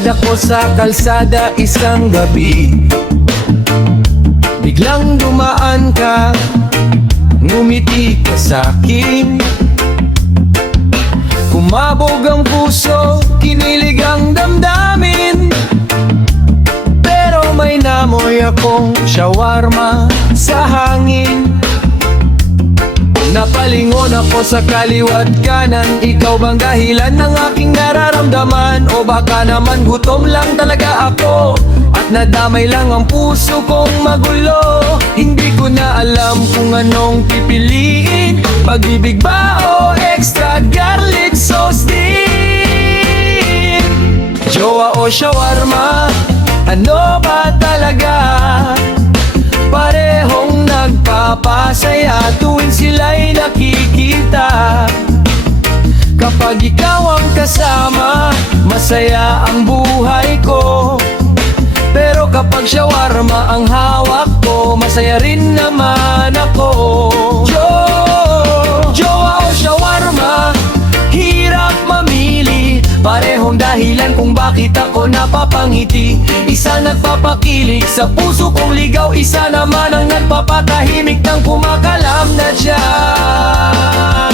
Naglalakad ako sa kalsada isang gabi, biglang dumaan ka, ngumiti ka sa'kin. Kumabog ang puso, kinilig ang damdamin, pero may namoy akong shawarma sa hangin. Napalingon ako sa kaliwat kanan, ikaw bang dahilan ng aking nararamdaman? O baka naman gutom lang talaga ako at nadamay lang ang puso kong magulo. Hindi ko na alam kung anong pipiliin, pag-ibig ba o extra garlic sauce din? Jowa o shawarma, ano ba talaga? Parehong nagpapasaya tuwing sila'y nakikita. Kapag ikaw ang kasama, masaya ang buhay ko. Pero kapag shawarma ang hawak ko, masaya rin naman ako. Jowa o shawarma, hirap mamili. Parehong dahilan kung bakit ako napapangiti. Isa nagpapakilig sa puso kong ligaw, isa naman ang nagpapatahimik ng kumakalam na dyan.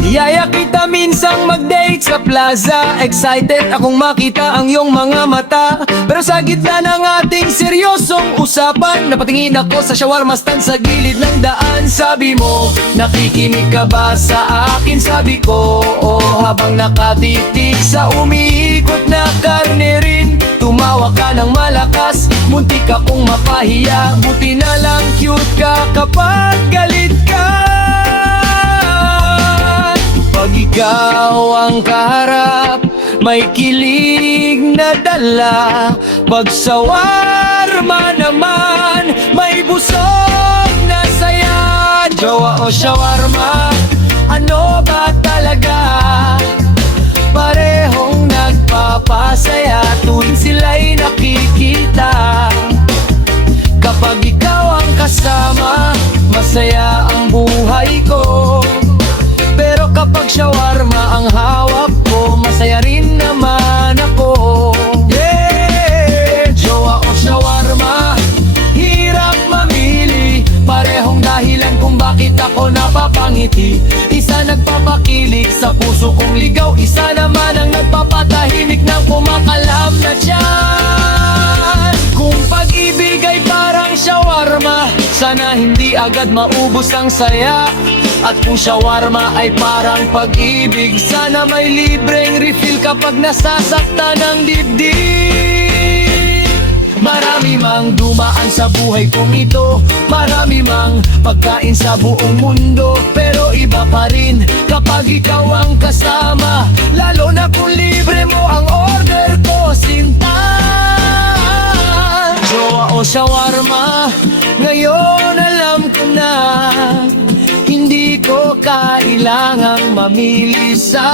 Niyaya kita minsang mag-date sa plaza, excited akong makita ang iyong mga mata. Pero sa gitna ng ating seryosong usapan, napatingin ako sa shawarma stand sa gilid ng daan. Sabi mo, nakikinig ka ba sa akin? Sabi ko, oh, habang nakatitig sa umiikot na karne rin. Tumawa ka ng malakas, muntik akong mapahiya. Buti na lang cute ka kapag galit ka. Pag ikaw ang kaharap, may kilig na dala. Pag shawarma naman, may busog na saya. Jowa o shawarma, ano ba talaga? Parehong nagpapasaya tuwing sila'y nakikita. Kapag ikaw ang kasama, masaya ang buhay ko. Pero kapag shawarma ang hawak ko, masaya rin naman ako. Yeah! Jowa o shawarma, hirap mamili. Parehong dahilan kung bakit ako napapangiti. Isa nagpapakilig sa puso kong ligaw, isa naman ang nagpapatahimik ng kumakalam na tiyan. Kung pag-ibig ay parang shawarma, sana hindi agad maubos ang saya. At kung shawarma ay parang pag-ibig, sana may libreng refill kapag nasasaktan ng dibdib. Marami mang dumaan sa buhay kong ito, marami mang pagkain sa buong mundo, pero iba pa rin kapag ikaw ang kasama. Lalo na kung libre mo ang order ko, sinta. Jowa o shawarma, ngayon alam ko na, hindi ko kailangang mamili sa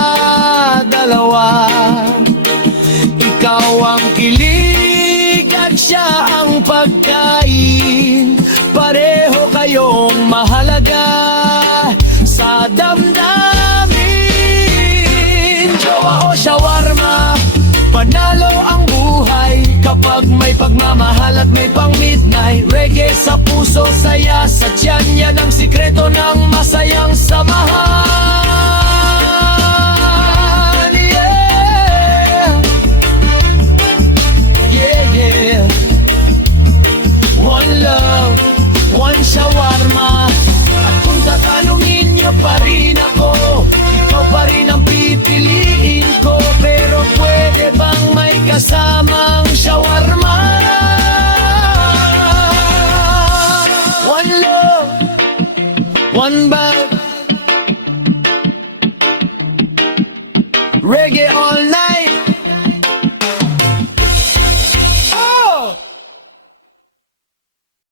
dalawa. Ikaw ang kilig at siya ang pagkain, pareho kayong mahalaga sa damdamin. Jowa o shawarma, panalo ang buhay kapag may pagmamahal at may pang midnight. Reggae sa puso, saya sa tiyan, yan ang sikreto ng masayang samahan. Yeah, yeah, yeah. One love, one shawarma. At kung tatanungin niyo pa rin ako, ikaw pa rin ang pipiliin ko. Pero pwede bang may kasamang shawarma? One love, one bite.